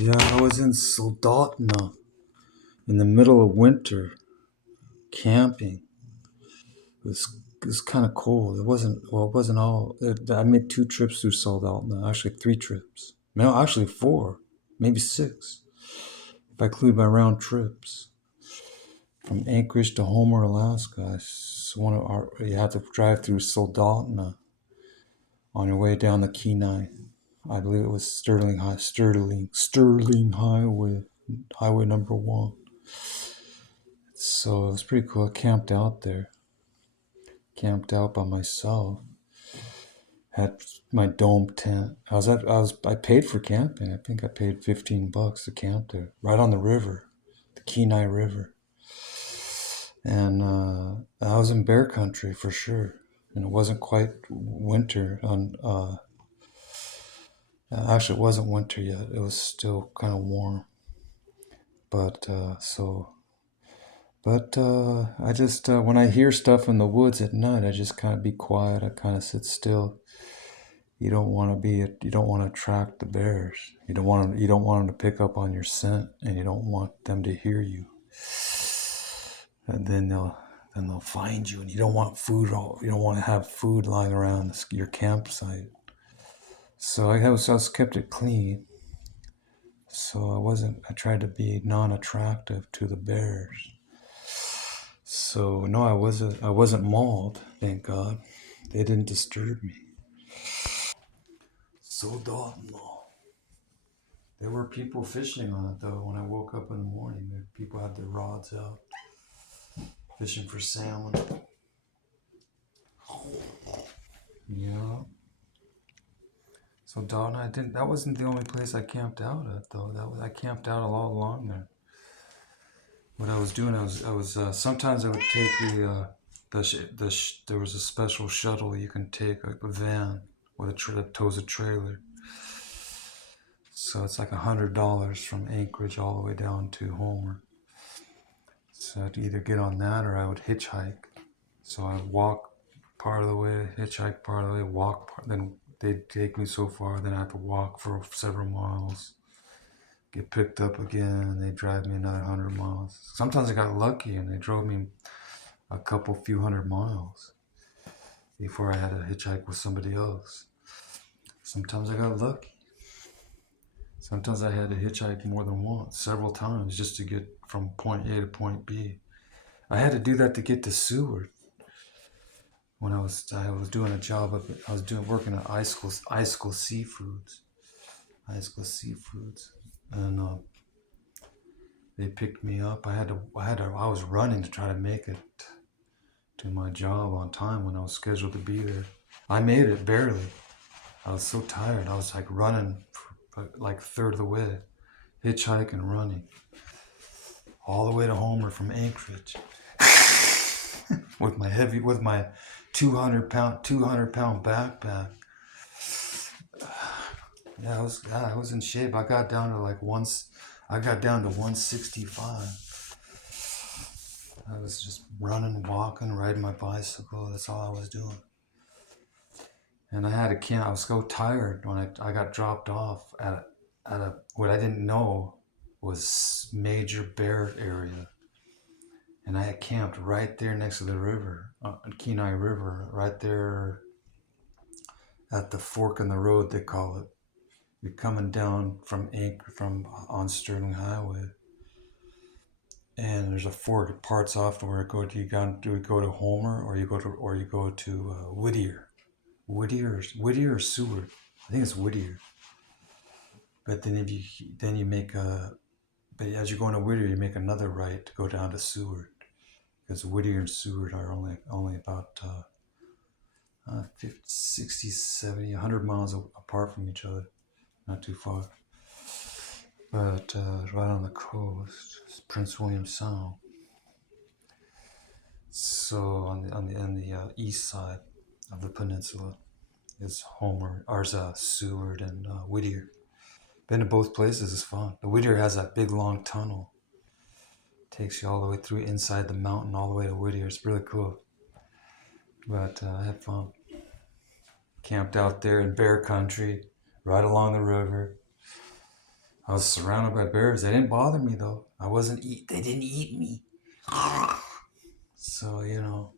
Yeah, I was in Soldotna in the middle of winter camping. It was kind of cold. It wasn't all. I made 2 trips through Soldotna. Actually, 3 trips. No, actually 4, maybe 6, if I include my round trips from Anchorage to Homer, Alaska. You had to drive through Soldotna on your way down the Kenai. I believe it was Sterling Highway, Highway number 1. So it was pretty cool. I camped out there, camped out by myself. Had my dome tent. I paid for camping. I think I paid $15 to camp there, right on the river, the Kenai River. And I was in bear country for sure. And it wasn't quite winter on. Actually, it wasn't winter yet. It was still kind of warm. But I just when I hear stuff in the woods at night, I just kind of be quiet. I kind of sit still. You don't want to attract the bears. You don't want them to pick up on your scent, and you don't want them to hear you. And then they'll find you, and you don't want you don't want to have food lying around your campsite. So I was kept it clean. So I tried to be non-attractive to the bears. So no, I wasn't mauled, thank God. They didn't disturb me. So no. There were people fishing on it though. When I woke up in the morning, people had their rods out, fishing for salmon. Yeah. So Don, I didn't. That wasn't the only place I camped out at though. I camped out all along there. What I was doing, I was sometimes I would take there was a special shuttle you can take, like a van with that tows a trailer. So it's like $100 from Anchorage all the way down to Homer. So I'd either get on that or I would hitchhike. So I'd walk part of the way, hitchhike part of the way, then they'd take me so far, then I have to walk for several miles, get picked up again, and they drive me another 100 miles. Sometimes I got lucky and they drove me a few hundred miles before I had to hitchhike with somebody else. Sometimes I got lucky. Sometimes I had to hitchhike more than once, several times, just to get from point A to point B. I had to do that to get to Seward. When I was doing a job working at high school seafoods, and they picked me up. I was running to try to make it to my job on time when I was scheduled to be there. I made it barely. I was so tired. I was like running for like a third of the way, hitchhiking and running all the way to Homer from Anchorage with my 200 pound backpack. Yeah, I was in shape. I got down to 165. I was just running, walking, riding my bicycle. That's all I was doing. And I had a camp. I was so tired when I got dropped off at what I didn't know was major bear area. And I had camped right there next to the river, Kenai River, right there at the fork in the road, they call it. You're coming down from on Sterling Highway, and there's a fork. It parts off to where do we go to Homer or you go to Whittier, Whittier or Seward. I think it's Whittier. But then you make but as you're going to Whittier, you make another right to go down to Seward, because Whittier and Seward are only about 50, 60, 70, 100 miles apart from each other. Not too far. But right on the coast, it's Prince William Sound. So on the east side of the peninsula is Seward and Whittier. Been to both places. It's fun. The Whittier has that big long tunnel. Takes you all the way through inside the mountain, all the way to Whittier. It's really cool. But I had fun. Camped out there in bear country, right along the river. I was surrounded by bears. They didn't bother me though. They didn't eat me. So, you know,